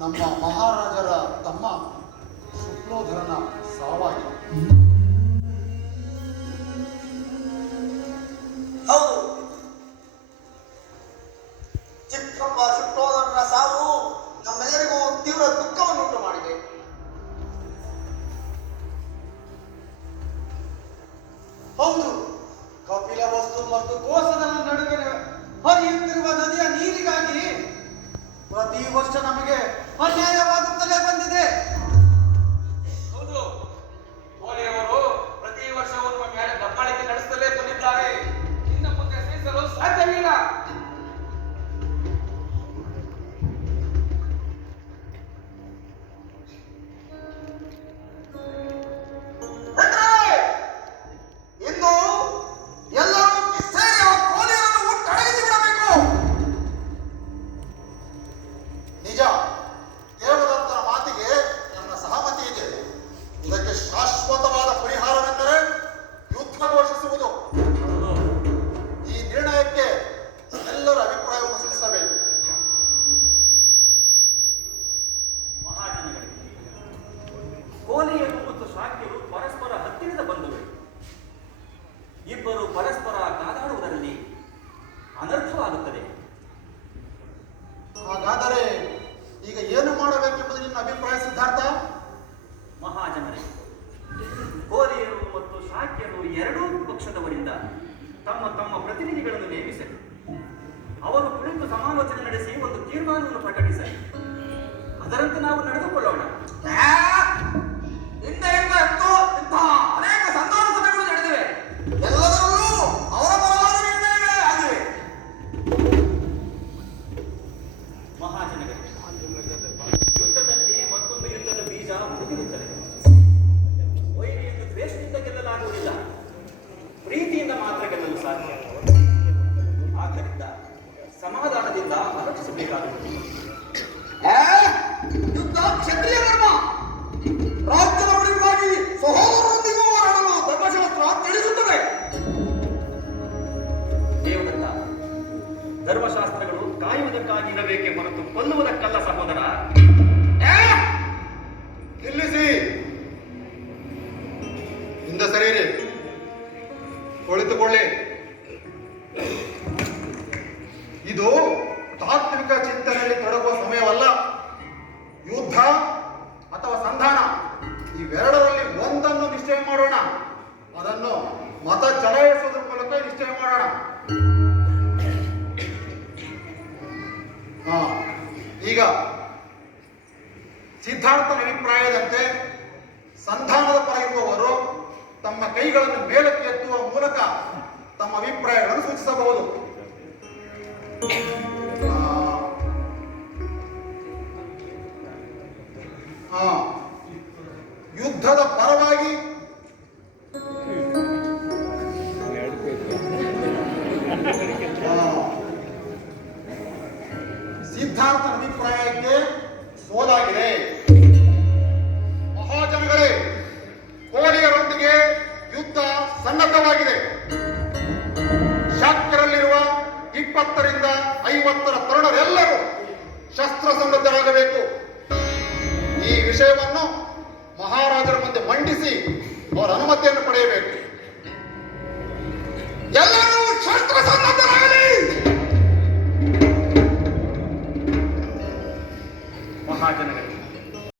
ನಮ್ಮ ಮಹಾರಾಜರ ತಮ್ಮ ಶುಕ್ಲೋಧರನ ಸಾವಾಗಿದೆ. ಹೌದು, ಚಿಕ್ಕಪ್ಪ ಶುಕ್ಲೋಧರನ ಸಾವು ನಮ್ಮೆಲ್ಲರಿಗೂ ತೀವ್ರ ದುಃಖವನ್ನುಂಟು ಮಾಡಿದೆ. ಹೌದು, ಕಪಿಲ ವಸ್ತು ಮತ್ತು ಕೋಸದ ನಡುವೆ ಹರಿಯುತ್ತಿರುವ ನದಿಯ ನೀರಿಗಾಗಿ ಪ್ರತಿ ವರ್ಷ ನಮಗೆ ಅನ್ಯಾಯವಾಗುತ್ತಲೇ ಬಂದಿದೆ. ಹೌದು, ಕೋಲಿಯವರು ಪ್ರತಿ ವರ್ಷವೂ ನಮ್ಮ ಮೇಲೆ ದಬ್ಬಾಳಿಕೆ ನಡೆಸುತ್ತಲೇ ಬಂದಿದ್ದಾರೆ. ಇನ್ನು ಮುಂದೆ ಸಹಿಸಲು ಸಾಧ್ಯವಿಲ್ಲ. ಇನ್ನು ಎಲ್ಲರೂ ಸೇರಿ ಆ ಕೋಲಿಯನ್ನು ಮುಟ್ಟಡಗಿಸಿ ಬಿಡಬೇಕು. ನಿಜ, ದೇವದತ್ತನ ಮಾತಿಗೆ ನನ್ನ ಸಹಮತಿ ಇದೆ. ಇದಕ್ಕೆ ಶಾಶ್ವತವಾದ ಪರಿಹಾರವೆಂದರೆ ಯುದ್ಧ ಘೋಷಿಸುವುದು. ಈ ನಿರ್ಣಯಕ್ಕೆ ಎಲ್ಲರ ಅಭಿಪ್ರಾಯವನ್ನು ಸೂಚಿಸಬೇಕು. ಮಹಾಜನಗಳೇ, ಕೋಲಿಯರು ಮತ್ತು ಶಾಕ್ಯರು ಪರಸ್ಪರ ಹತ್ತಿರದ ಬಂಧುಗಳು. ಇಬ್ಬರು ಪರಸ್ಪರ ಕಾದಾಡುವುದರಲ್ಲಿ ಅನರ್ಥವಾಗುತ್ತದೆ. ಹಾಗಾದರೆ ಈಗ ಏನು ಮಾಡಬೇಕೆಂಬುದು ನಿನ್ನ ಅಭಿಪ್ರಾಯ ಸಿದ್ಧಾರ್ಥ? ಮಹಾಜನರೇ, ಕೋಲಿಯರು ಮತ್ತು ಶಾಕ್ಯರು ಎರಡೂ ಪಕ್ಷದವರಿಂದ ತಮ್ಮ ತಮ್ಮ ಪ್ರತಿನಿಧಿಗಳನ್ನು ನೇಮಿಸಲಿ. ಅವರು ಕುಳಿತು ಸಮಾಲೋಚನೆ ನಡೆಸಿ ಒಂದು ತೀರ್ಮಾನವನ್ನು ಪ್ರಕಟಿಸಲಿ. ಅದರಂತೆ ನಾವು ನಡೆದುಕೊಳ್ಳೋಣ. ಹಿಂದೆ ಇಂತಹ ಅನೇಕ ಸಂಧಾನ ಸಭೆಗಳು ನಡೆದಿವೆ. ಎಲ್ಲದರಲ್ಲೂ ಅವರ ಪರವಾದ ನಿರ್ಣಯಗಳೇ ಆಗಿವೆ. ಮಹಾಜನಗಳೇ, ಯುದ್ಧದಲ್ಲಿ ಮತ್ತೊಂದು ಯುದ್ಧದ ಬೀಜ ಮುಗಿರುತ್ತದೆ. ವೈರಿಯನ್ನು ದ್ವೇಷದಿಂದ ಗೆಲ್ಲಲಾಗುವುದಿಲ್ಲ, ಪ್ರೀತಿಯಿಂದ ಮಾತ್ರ ಗೆಲ್ಲಲು ಸಾಧ್ಯ. ಆದ್ದರಿಂದ ಸಮಾಧಾನದಿಂದ ಆಲೋಚಿಸಬೇಕಾಗುತ್ತದೆ. ಯುದ್ಧ ಕ್ಷತ್ರಿಯ ಧರ್ಮ. ರಾಜ್ಯದ ಉಳಿಗಾಗಿ ಸಹೋದರರೊಂದಿಗೂ ಹೋರಾಡಲು ಧರ್ಮಶಾಸ್ತ್ರ ತಿಳಿಸುತ್ತದೆ. ದೇವದತ್ತ, ಧರ್ಮಶಾಸ್ತ್ರಗಳು ಕಾಯುವುದಕ್ಕಾಗಿ ಇರಬೇಕೆ ಹೊರತು ಕೊಲ್ಲುವುದಕ್ಕಲ್ಲ ಸಹೋದರ. ನಿಲ್ಲಿಸಿ. ಹಿಂದೆ ಸರಿಯಿರಿ, ಕುಳಿತುಕೊಳ್ಳಿ. ಇದು ತಾತ್ವಿಕ ಚಿಂತನೆಯಲ್ಲಿ ತೊಡಗುವ ಸಮಯವಲ್ಲ. ಯುದ್ಧ ಅಥವಾ ಸಂಧಾನ ಇವೆರಡರಲ್ಲಿ ಒಂದನ್ನು ನಿಶ್ಚಯ ಮಾಡೋಣ. ಅದನ್ನು ಮತ ಚಲಾಯಿಸುವುದರ ಮೂಲಕ ನಿಶ್ಚಯ ಮಾಡೋಣ. ಈಗ ಸಿದ್ಧಾರ್ಥನ ಅಭಿಪ್ರಾಯದಂತೆ ಸಂಧಾನದ ಪರ ಇರುವವರು ತಮ್ಮ ಕೈಗಳನ್ನು ಮೇಲಕ್ಕೆ ಎತ್ತುವ ಮೂಲಕ ತಮ್ಮ ಅಭಿಪ್ರಾಯಗಳನ್ನು ಸೂಚಿಸಬಹುದು. ಯುದ್ಧದ ಪರವಾಗಿ ಸಿದ್ಧಾರ್ಥನ ಅಭಿಪ್ರಾಯಕ್ಕೆ ಸೋಲಾಗಿದೆ. ಮಹಾಜನಗಳೇ, ಕೋಲಿಯರೊಂದಿಗೆ ಯುದ್ಧ ಸನ್ನದ್ಧವಾಗಿದೆ. ಶಾಕ್ಯರಲ್ಲಿರುವ 20ರಿಂದ 50 ತರುಣರೆಲ್ಲರೂ ಶಸ್ತ್ರಸನ್ನದ್ಧರಾಗಬೇಕು. ಈ ವಿಷಯವನ್ನು ಮಹಾರಾಜರ ಮುಂದೆ ಮಂಡಿಸಿ ಅವರ ಅನುಮತಿಯನ್ನು ಪಡೆಯಬೇಕು. ಎಲ್ಲರೂ ಶಸ್ತ್ರಸನ್ನದ್ಧರಾಗಲಿ. ಮಹಾಜನಗಳೇ,